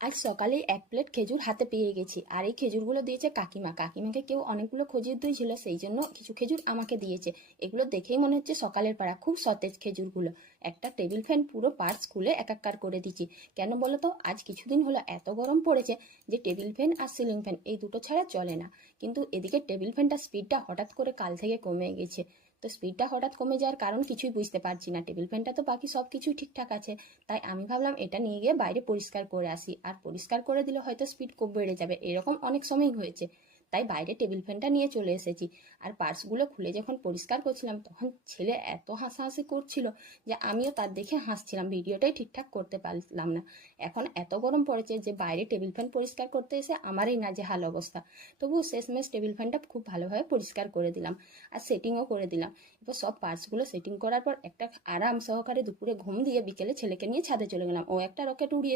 আজ সকালে এক প্লেট খেজুর হাতে পেয়ে গেছি, আর এই খেজুরগুলো দিয়েছে কাকিমা। কাকিমাকে কেউ অনেকগুলো খেজুর দিয়েছিল, সেই জন্য কিছু খেজুর আমাকে দিয়েছে। এগুলো দেখেই মনে হচ্ছে সকালের পাড়া, খুব সতেজ খেজুরগুলো। একটা টেবিল ফ্যান পুরো পার্টস খুলে একাকার করে দিচ্ছি। কেন বলো তো, আজ কিছুদিন হলো এত গরম পড়েছে যে টেবিল ফ্যান আর সিলিং ফ্যান এই দুটো ছাড়া চলে না। কিন্তু এদিকে টেবিল ফ্যানটা স্পিডটা হঠাৎ করে কাল থেকে কমে গেছে। তো স্পিডটা হঠাৎ কমে যাওয়ার কারণ কিছুই বুঝতে পারছি না। টেবিল ফ্যানটা তো বাকি সব কিছুই ঠিকঠাক আছে, তাই আমি ভাবলাম এটা নিয়ে গিয়ে বাইরে পরিষ্কার করে আসি। আর পরিষ্কার করে দিলে হয়তো স্পিড খুব বেড়ে যাবে, এরকম অনেক সময় হয়েছে। তাই বাইরে টেবিল ফ্যানটা নিয়ে চলে এসেছি। আর পার্টসগুলো খুলে যখন পরিষ্কার করছিলাম, তখন ছেলে এত হাসাহাসি করছিল যে আমিও তার দেখে হাসছিলাম, ভিডিওটাই ঠিকঠাক করতে পারলাম না। এখন এত গরম পড়েছে যে বাইরে টেবিল ফ্যান পরিষ্কার করতে এসে আমারই নাজেহাল অবস্থা। তবুও শেষমেশ টেবিল ফ্যানটা খুব ভালোভাবে পরিষ্কার করে দিলাম, আর সেটিংও করে দিলাম। এরপর সব পার্টসগুলো সেটিং করার পর একটা আরাম সহকারে দুপুরে ঘুম দিয়ে বিকেলে ছেলেকে নিয়ে ছাদে চলে গেলাম। ও একটা রকেট উড়িয়ে